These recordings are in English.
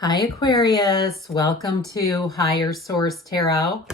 Hi Aquarius, welcome to Higher Source Tarot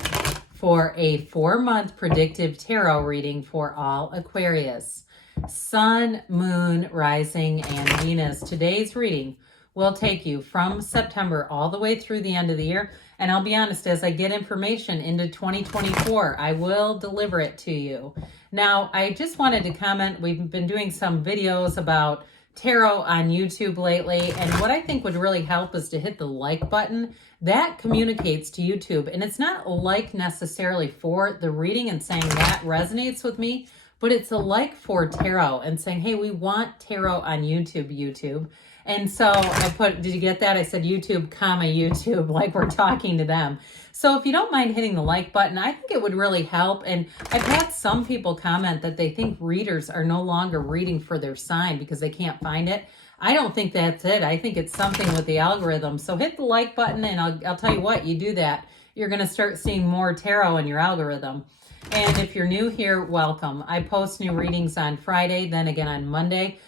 for a 4-month predictive tarot reading for all Aquarius. Sun, Moon, Rising, and Venus. Today's reading will take you from September all the way through the end of the year. And I'll be honest, as I get information into 2024, I will deliver it to you. Now, I just wanted to comment, we've been doing some videos about tarot on YouTube lately, and what I think would really help is to hit the like button. That communicates to YouTube, and it's not a like necessarily for the reading and saying that resonates with me, but it's a like for tarot and saying, hey, we want tarot on YouTube. And so I put, did you get that? I said YouTube, comma YouTube, like we're talking to them. So if you don't mind hitting the like button, I think it would really help. And I've had some people comment that they think readers are no longer reading for their sign because they can't find it. I don't think that's it. I think it's something with the algorithm. So hit the like button, and I'll tell you what, you do that, you're going to start seeing more tarot in your algorithm. And if you're new here, welcome. I post new readings on Friday, then again on Monday.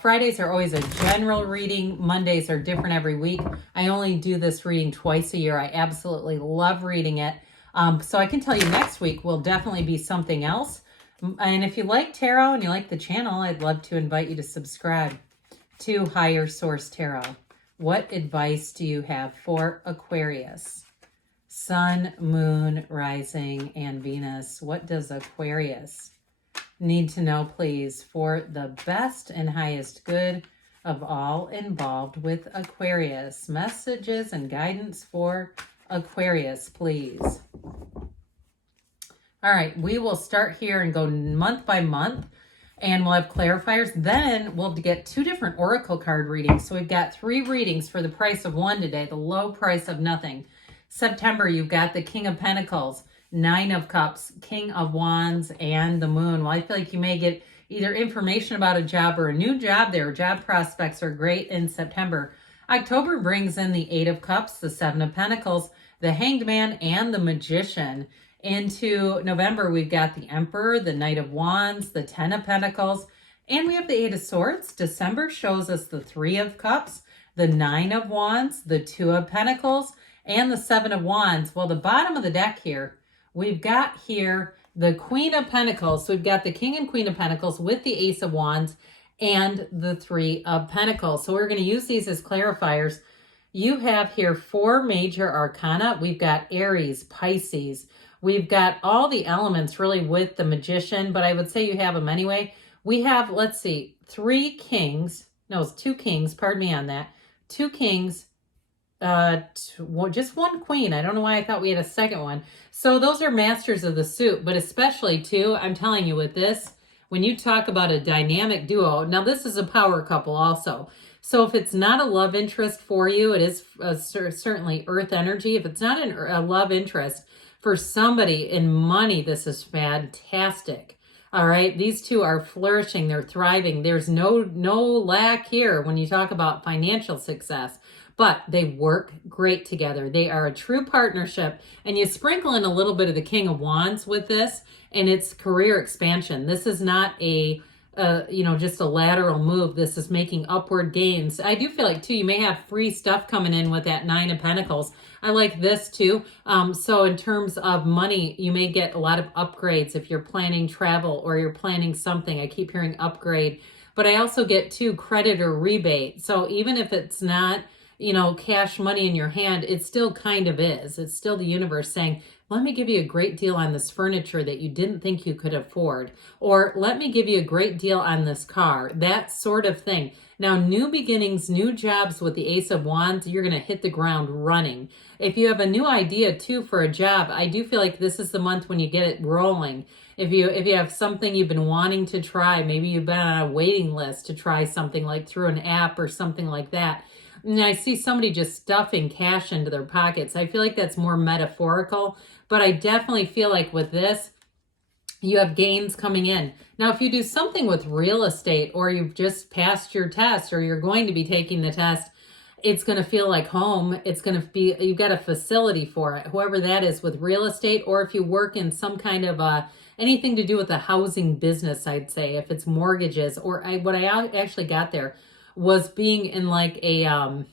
Fridays are always a general reading. Mondays are different every week. I only do this reading twice a year. I absolutely love reading it. So I can tell you next week will definitely be something else. And if you like tarot and you like the channel, I'd love to invite you to subscribe to Higher Source Tarot. What advice do you have for Aquarius? Sun, Moon, Rising, and Venus. What does Aquarius need to know, please, for the best and highest good of all involved with Aquarius? Messages and guidance for Aquarius, please. All right, we will start here and go month by month, and we'll have clarifiers. Then we'll get 2 different oracle card readings. So we've got 3 readings for the price of 1 today, the low price of nothing. September, you've got the King of Pentacles, 9 of Cups, King of Wands, and the Moon. Well, I feel like you may get either information about a job or a new job there. Job prospects are great in September. October brings in the 8 of Cups, the 7 of Pentacles, the Hanged Man, and the Magician. Into November, we've got the Emperor, the Knight of Wands, the 10 of Pentacles, and we have the 8 of Swords. December shows us the 3 of Cups, the 9 of Wands, the 2 of Pentacles, and the 7 of Wands. Well, the bottom of the deck here, we've got here the Queen of Pentacles. So we've got the King and Queen of Pentacles with the Ace of Wands and the 3 of Pentacles. So we're going to use these as clarifiers. You have here 4 major arcana. We've got Aries, Pisces. We've got all the elements really with the Magician, but I would say you have them anyway. We have, let's see, 3 kings. No, it's 2 kings. Pardon me on that. 2 kings. Just 1 queen. I don't know why I thought we had a second one. So those are masters of the suit, but especially too, I'm telling you with this, when you talk about a dynamic duo, now this is a power couple also. So if it's not a love interest for you, it is certainly earth energy. If it's not a love interest for somebody in money, this is fantastic. All right, these 2 are flourishing. They're thriving. There's no lack here when you talk about financial success. But they work great together. They are a true partnership. And you sprinkle in a little bit of the King of Wands with this, and it's career expansion. This is not just a lateral move. This is making upward gains. I do feel like, too, you may have free stuff coming in with that 9 of Pentacles. I like this, too. So in terms of money, you may get a lot of upgrades if you're planning travel or you're planning something. I keep hearing upgrade. But I also get, too, credit or rebate. So even if it's not cash money in your hand, it still kind of is. It's still the universe saying, let me give you a great deal on this furniture that you didn't think you could afford. Or let me give you a great deal on this car. That sort of thing. Now, new beginnings, new jobs with the Ace of Wands, you're going to hit the ground running. If you have a new idea, too, for a job, I do feel like this is the month when you get it rolling. If you have something you've been wanting to try, maybe you've been on a waiting list to try something like through an app or something like that, and I see somebody just stuffing cash into their pockets. I feel like that's more metaphorical, but I definitely feel like with this, you have gains coming in. Now, if you do something with real estate, or you've just passed your test, or you're going to be taking the test, it's going to feel like home. It's going to be, you've got a facility for it, whoever that is with real estate, or if you work in some kind of anything to do with the housing business, I'd say, if it's mortgages, or what I actually got there was being in like a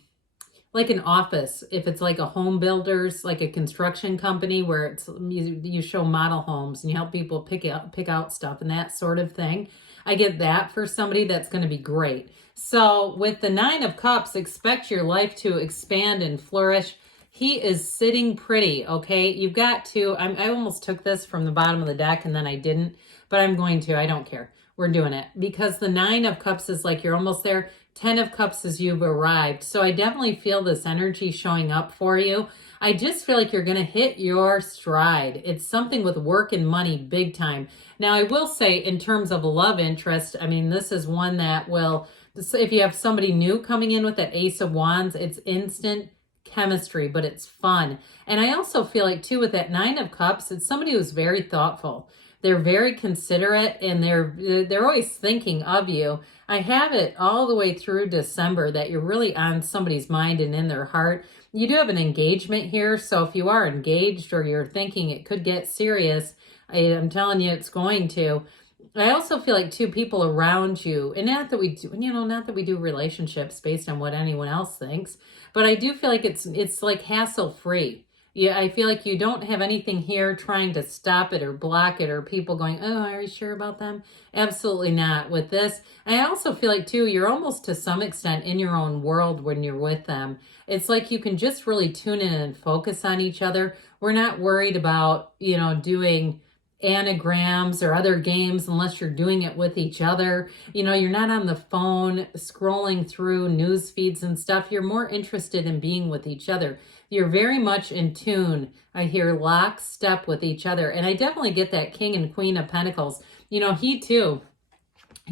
like an office, if it's like a home builders, like a construction company where it's you show model homes and you help people pick out stuff and that sort of thing. I get that for somebody that's going to be great. So with the Nine of Cups, expect your life to expand and flourish. He is sitting pretty, okay? You've got to, I almost took this from the bottom of the deck and then I didn't, but I'm going to. I don't care. We're doing it because the Nine of Cups is like you're almost there. 10 of Cups is you've arrived. So I definitely feel this energy showing up for you. I just feel like you're going to hit your stride. It's something with work and money big time. Now, I will say in terms of love interest, I mean, this is one that will, if you have somebody new coming in with that Ace of Wands, it's instant chemistry, but it's fun. And I also feel like too with that Nine of Cups, it's somebody who's very thoughtful. They're very considerate and they're always thinking of you. I have it all the way through December that you're really on somebody's mind and in their heart. You do have an engagement here, so if you are engaged or you're thinking it could get serious, I'm telling you it's going to. I also feel like too, people around you, and not that we do, not that we do relationships based on what anyone else thinks, but I do feel like it's like hassle free. Yeah, I feel like you don't have anything here trying to stop it or block it or people going, oh, are you sure about them? Absolutely not with this. I also feel like too, you're almost to some extent in your own world when you're with them. It's like you can just really tune in and focus on each other. We're not worried about, doing anagrams or other games unless you're doing it with each other. You're not on the phone scrolling through news feeds and stuff. You're more interested in being with each other. You're very much in tune. I hear lockstep with each other. And I definitely get that King and Queen of Pentacles. He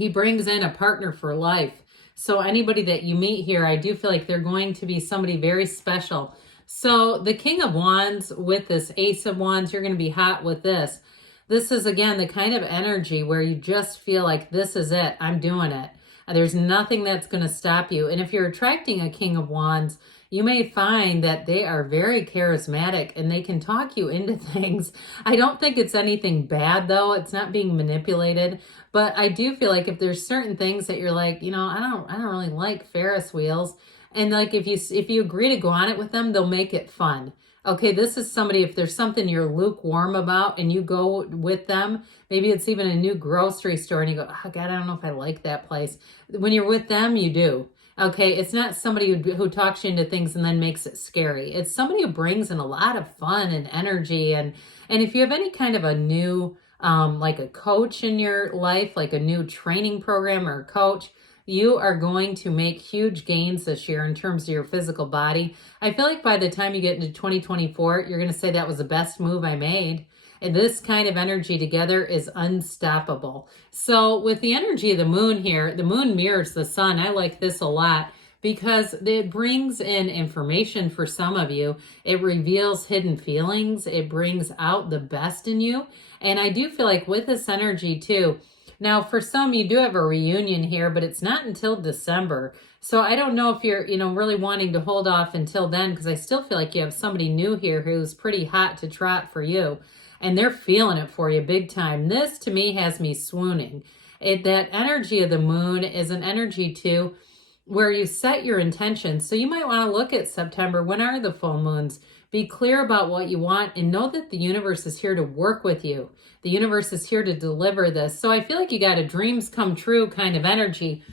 brings in a partner for life. So anybody that you meet here, I do feel like they're going to be somebody very special. So the King of Wands with this Ace of Wands, you're going to be hot with this. This is, again, the kind of energy where you just feel like this is it. I'm doing it. There's nothing that's going to stop you. And if you're attracting a King of Wands, you may find that they are very charismatic and they can talk you into things. I don't think it's anything bad, though. It's not being manipulated. But I do feel like if there's certain things that you're like, I don't really like Ferris wheels. And like if you agree to go on it with them, they'll make it fun. Okay, this is somebody, if there's something you're lukewarm about and you go with them, maybe it's even a new grocery store and you go, oh God, I don't know if I like that place. When you're with them, you do. Okay, it's not somebody who talks you into things and then makes it scary. It's somebody who brings in a lot of fun and energy. And if you have any kind of a new, like a coach in your life, like a new training program or a coach, you are going to make huge gains this year in terms of your physical body. I feel like by the time you get into 2024, you're going to say that was the best move I made. And this kind of energy together is unstoppable. So with the energy of the moon here, the moon mirrors the sun. I like this a lot because it brings in information for some of you. It reveals hidden feelings. It brings out the best in you. And I do feel like with this energy too, now, for some, you do have a reunion here, but it's not until December. So I don't know if you're, really wanting to hold off until then, because I still feel like you have somebody new here who's pretty hot to trot for you, and they're feeling it for you big time. This, to me, has me swooning. That energy of the moon is an energy, too, where you set your intentions. So you might want to look at September. When are the full moons? Be clear about what you want and know that the universe is here to work with you. The universe is here to deliver this. So I feel like you got a dreams come true kind of energy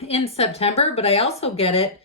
in September, but I also get it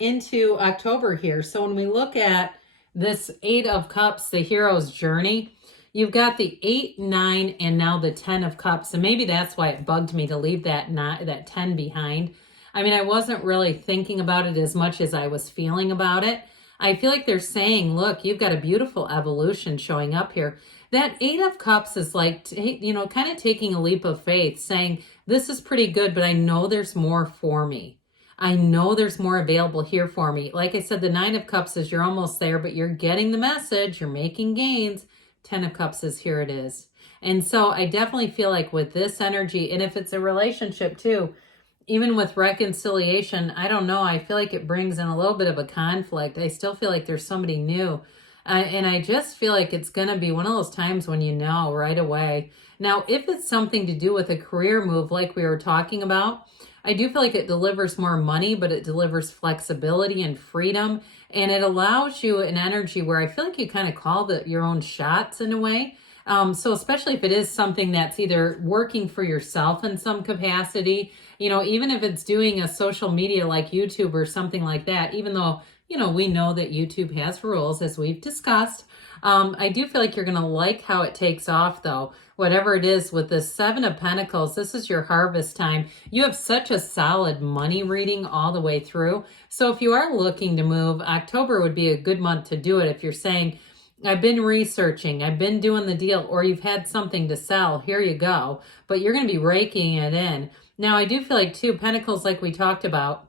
into October here. So when we look at this Eight of Cups, the hero's journey, you've got the 8, 9, and now the 10 of Cups. And maybe that's why it bugged me to leave that 10 behind. I mean, I wasn't really thinking about it as much as I was feeling about it. I feel like they're saying, look, you've got a beautiful evolution showing up here. That 8 of Cups is like, kind of taking a leap of faith, saying, this is pretty good, but I know there's more for me. I know there's more available here for me. Like I said, the 9 of Cups is you're almost there, but you're getting the message. You're making gains. 10 of Cups is here it is. And so I definitely feel like with this energy, and if it's a relationship too, even with reconciliation, I don't know. I feel like it brings in a little bit of a conflict. I still feel like there's somebody new. And I just feel like it's going to be one of those times when you know right away. Now, if it's something to do with a career move like we were talking about, I do feel like it delivers more money, but it delivers flexibility and freedom. And it allows you an energy where I feel like you kind of call your own shots in a way. So especially if it is something that's either working for yourself in some capacity, even if it's doing a social media like YouTube or something like that, even though, we know that YouTube has rules as we've discussed. I do feel like you're going to like how it takes off though. Whatever it is with the Seven of Pentacles, this is your harvest time. You have such a solid money reading all the way through. So if you are looking to move, October would be a good month to do it. If you're saying, I've been researching, I've been doing the deal, or you've had something to sell, here you go. But you're going to be raking it in. Now, I do feel like too, Pentacles, like we talked about,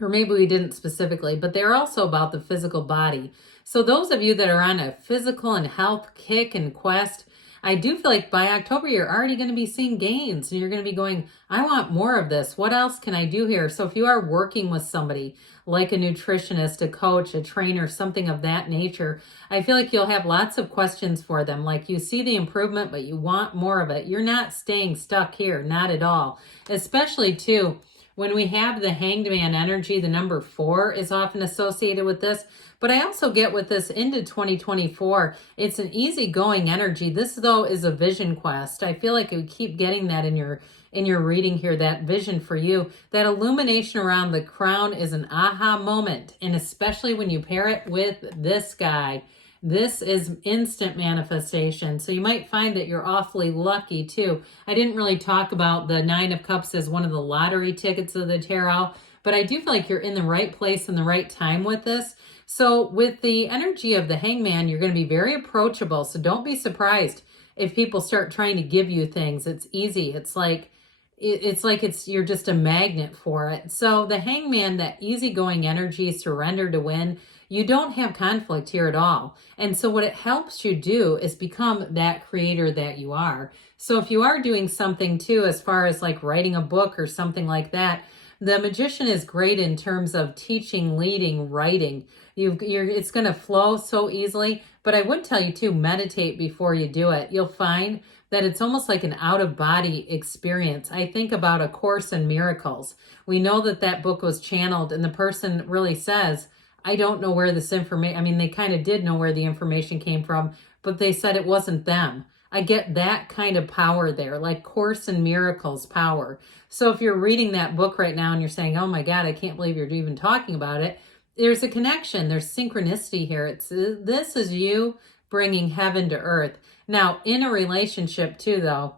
or maybe we didn't specifically, but they're also about the physical body. So those of you that are on a physical and health kick and quest, I do feel like by October, you're already going to be seeing gains and you're going to be going, I want more of this. What else can I do here? So if you are working with somebody like a nutritionist, a coach, a trainer, something of that nature, I feel like you'll have lots of questions for them. Like you see the improvement, but you want more of it. You're not staying stuck here, not at all. Especially too, when we have the Hanged Man energy, the number 4 is often associated with this. But I also get with this into 2024, it's an easygoing energy. This, though, is a vision quest. I feel like you keep getting that in your reading here, that vision for you. That illumination around the crown is an aha moment. And especially when you pair it with this guy. This is instant manifestation. So you might find that you're awfully lucky too. I didn't really talk about the 9 of Cups as one of the lottery tickets of the tarot, but I do feel like you're in the right place and the right time with this. So with the energy of the Hangman, you're going to be very approachable. So don't be surprised if people start trying to give you things. It's easy. It's like you're just a magnet for it. So the Hangman, that easygoing energy, surrender to win, you don't have conflict here at all. And so what it helps you do is become that creator that you are. So if you are doing something too, as far as like writing a book or something like that, the Magician is great in terms of teaching, leading, writing. It's going to flow so easily. But I would tell you too, meditate before you do it. You'll find that it's almost like an out-of-body experience. I think about A Course in Miracles. We know that book was channeled, and the person really says, I don't know where this information, I mean, they kind of did know where the information came from, but they said it wasn't them. I get that kind of power there, like Course in Miracles power. So if you're reading that book right now and you're saying, oh my God, I can't believe you're even talking about it, there's a connection. There's synchronicity here. This is you bringing heaven to earth. Now, in a relationship too, though,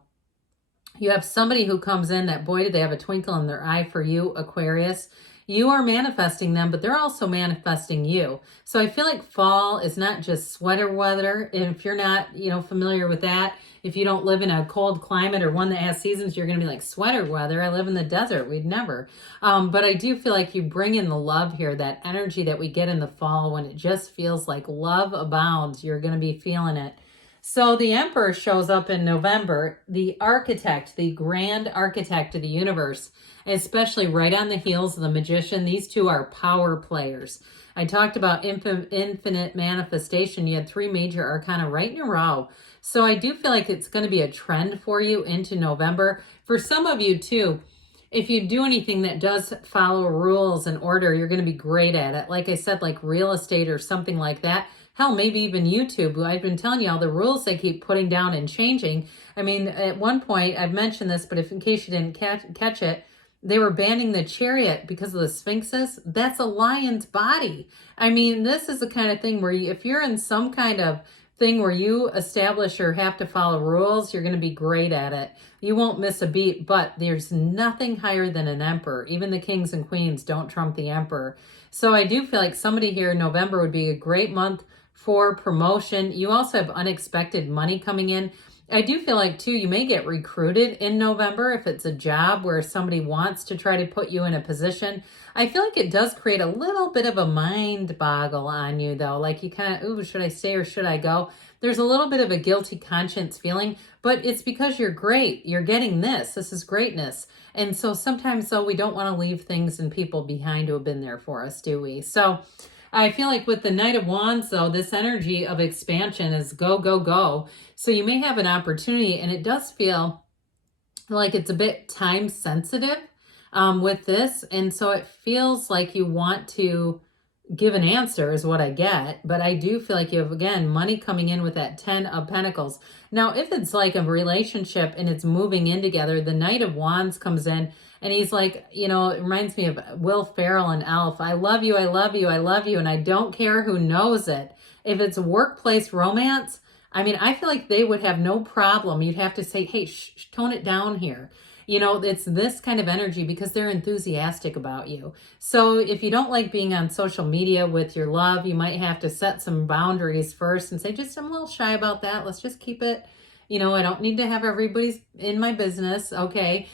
you have somebody who comes in that, boy, do they have a twinkle in their eye for you, Aquarius. You are manifesting them, but they're also manifesting you. So I feel like fall is not just sweater weather. And if you're not, familiar with that, if you don't live in a cold climate or one that has seasons, you're going to be like, sweater weather. I live in the desert. We'd never. But I do feel like you bring in the love here, that energy that we get in the fall when it just feels like love abounds. You're going to be feeling it. So the Emperor shows up in November, the architect, the grand architect of the universe, especially right on the heels of the Magician. These two are power players. I talked about infinite manifestation. You had 3 major arcana right in a row. So I do feel like it's going to be a trend for you into November. For some of you too, if you do anything that does follow rules and order, you're going to be great at it. Like I said, like real estate or something like that. Hell, maybe even YouTube. I've been telling you all the rules they keep putting down and changing. I mean, at one point, I've mentioned this, but if in case you didn't catch it, they were banning the chariot because of the sphinxes. That's a lion's body. I mean, this is the kind of thing where if you're in some kind of thing where you establish or have to follow rules, you're going to be great at it. You won't miss a beat, but there's nothing higher than an emperor. Even the kings and queens don't trump the emperor. So I do feel like somebody here in November would be a great month for promotion. You also have unexpected money coming in. I do feel like too, you may get recruited in November if it's a job where somebody wants to try to put you in a position. I feel like it does create a little bit of a mind boggle on you though. Like you kind of, ooh, should I stay or should I go? There's a little bit of a guilty conscience feeling, but it's because you're great. You're getting this. This is greatness. And so sometimes though, we don't want to leave things and people behind who have been there for us, do we? So I feel like with the Knight of Wands, though, this energy of expansion is go, go, go. So you may have an opportunity, and it does feel like it's a bit time sensitive. with this. And so it feels like you want to give an answer is what I get. But I do feel like you have, again, money coming in with that 10 of Pentacles. Now, if it's like a relationship and it's moving in together, the Knight of Wands comes in and he's like, you know, it reminds me of Will Ferrell and Elf. I love you, I love you, I love you, and I don't care who knows it. If it's workplace romance, I mean, I feel like they would have no problem. You'd have to say, hey, tone it down here. You know, it's this kind of energy because they're enthusiastic about you. So if you don't like being on social media with your love, you might have to set some boundaries first and say, just I'm a little shy about that. Let's just keep it, you know, I don't need to have everybody's in my business, okay?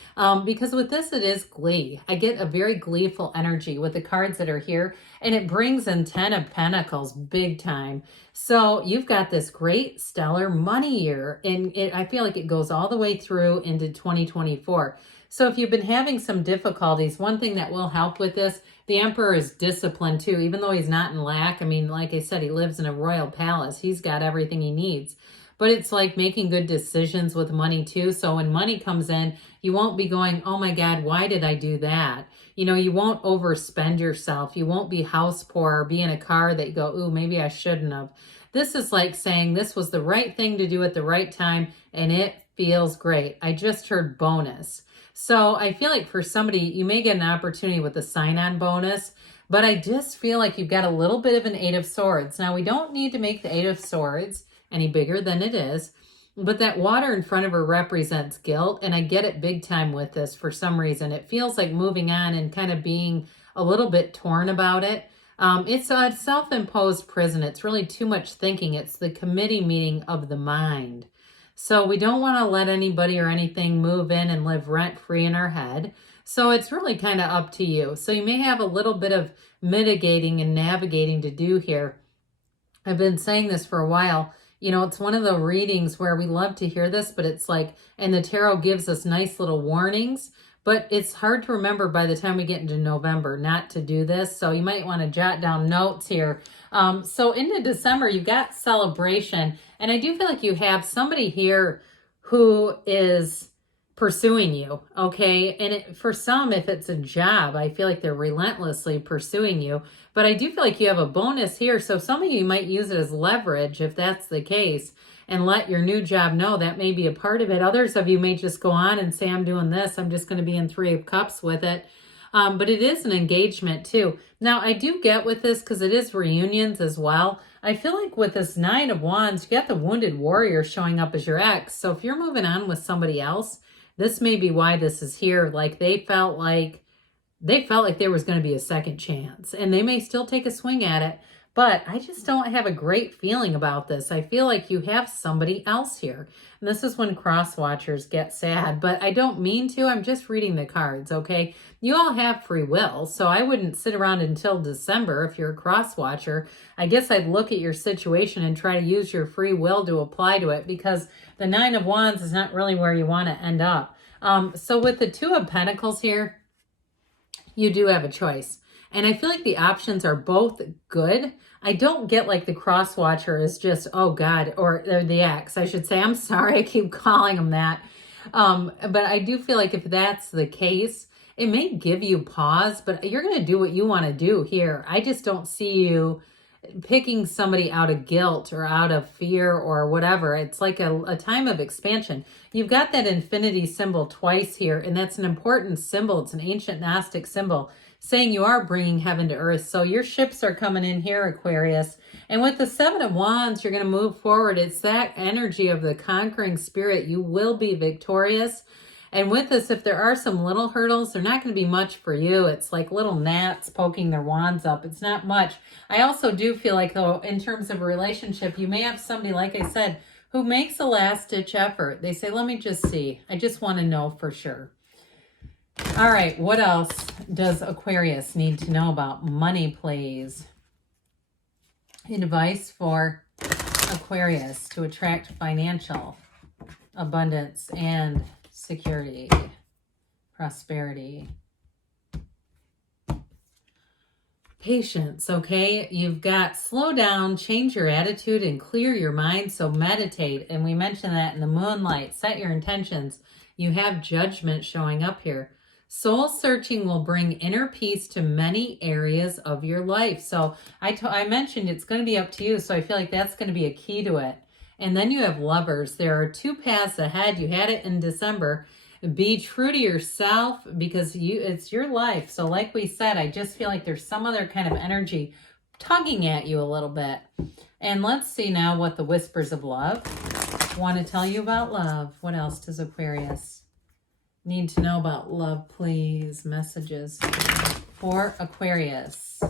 Because with this, it is glee. I get a very gleeful energy with the cards that are here, and it brings in 10 of Pentacles big time. So you've got this great stellar money year, and I feel like it goes all the way through into 2024. So if you've been having some difficulties, one thing that will help with this, the Emperor is disciplined too, even though he's not in lack. I mean, like I said, he lives in a royal palace. He's got everything he needs. But it's like making good decisions with money too. So when money comes in, you won't be going, oh my God, why did I do that? You know, you won't overspend yourself. You won't be house poor or be in a car that you go, ooh, maybe I shouldn't have. This is like saying this was the right thing to do at the right time, and it feels great. I just heard bonus. So I feel like for somebody, you may get an opportunity with the sign-on bonus, but I just feel like you've got a little bit of an Eight of Swords. Now, we don't need to make the Eight of Swords any bigger than it is, but that water in front of her represents guilt, and I get it big time with this for some reason. It feels like moving on and kind of being a little bit torn about it. It's a self-imposed prison. It's really too much thinking. It's the committee meeting of the mind. So we don't want to let anybody or anything move in and live rent-free in our head. So it's really kind of up to you. So you may have a little bit of mitigating and navigating to do here. I've been saying this for a while. You know, it's one of the readings where we love to hear this, but it's like, and the tarot gives us nice little warnings, but it's hard to remember by the time we get into November not to do this. So you might want to jot down notes here. So into December, you've got celebration. And I do feel like you have somebody here who is pursuing you, okay? And for some, if it's a job, I feel like they're relentlessly pursuing you. But I do feel like you have a bonus here. So some of you might use it as leverage if that's the case, and let your new job know that may be a part of it. Others of you may just go on and say, I'm doing this. I'm just going to be in Three of Cups with it. But it is an engagement too. Now, I do get with this because it is reunions as well. I feel like with this Nine of Wands, you got the wounded warrior showing up as your ex. So if you're moving on with somebody else, this may be why this is here. Like they felt like there was going to be a second chance, and they may still take a swing at it. But I just don't have a great feeling about this. I feel like you have somebody else here. And this is when cross watchers get sad, but I don't mean to. I'm just reading the cards, okay? You all have free will, so I wouldn't sit around until December if you're a cross watcher. I guess I'd look at your situation and try to use your free will to apply to it, because the Nine of Wands is not really where you want to end up. So with the Two of Pentacles here, you do have a choice. And I feel like the options are both good. I don't get like the cross watcher is just, oh God, or the ex, I should say. I'm sorry, I keep calling them that. But I do feel like if that's the case, it may give you pause, but you're going to do what you want to do here. I just don't see you picking somebody out of guilt or out of fear or whatever. It's like a time of expansion. You've got that infinity symbol twice here, and that's an important symbol. It's an ancient Gnostic symbol saying you are bringing heaven to earth. So your ships are coming in here, Aquarius. And with the Seven of Wands, you're going to move forward. It's that energy of the conquering spirit. You will be victorious. And with this, if there are some little hurdles, they're not going to be much for you. It's like little gnats poking their wands up. It's not much. I also do feel like, though, in terms of a relationship, you may have somebody, like I said, who makes a last-ditch effort. They say, let me just see. I just want to know for sure. All right, what else does Aquarius need to know about money, please? Advice for Aquarius to attract financial abundance and security, prosperity. Patience, okay? You've got slow down, change your attitude, and clear your mind. So meditate. And we mentioned that in the moonlight. Set your intentions. You have judgment showing up here. Soul searching will bring inner peace to many areas of your life. So I mentioned it's going to be up to you. So I feel like that's going to be a key to it. And then you have Lovers. There are 2 paths ahead. You had it in December. Be true to yourself because it's your life. So like we said, I just feel like there's some other kind of energy tugging at you a little bit. And let's see now what the whispers of love want to tell you about love. What else does Aquarius need to know about love, please? Messages for Aquarius.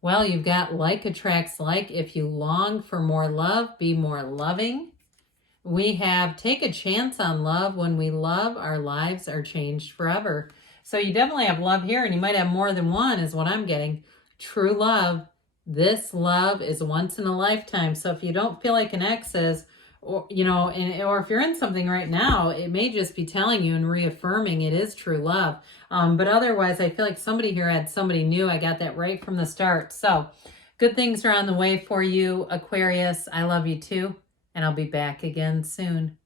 Well, you've got like attracts like. If you long for more love, be more loving. We have take a chance on love. When we love, our lives are changed forever. So you definitely have love here, and you might have more than one is what I'm getting. True love. This love is once in a lifetime. So if you don't feel like an ex is, or, you know, or if you're in something right now, it may just be telling you and reaffirming it is true love. But otherwise, I feel like somebody here had somebody new. I got that right from the start. So good things are on the way for you, Aquarius. I love you too. And I'll be back again soon.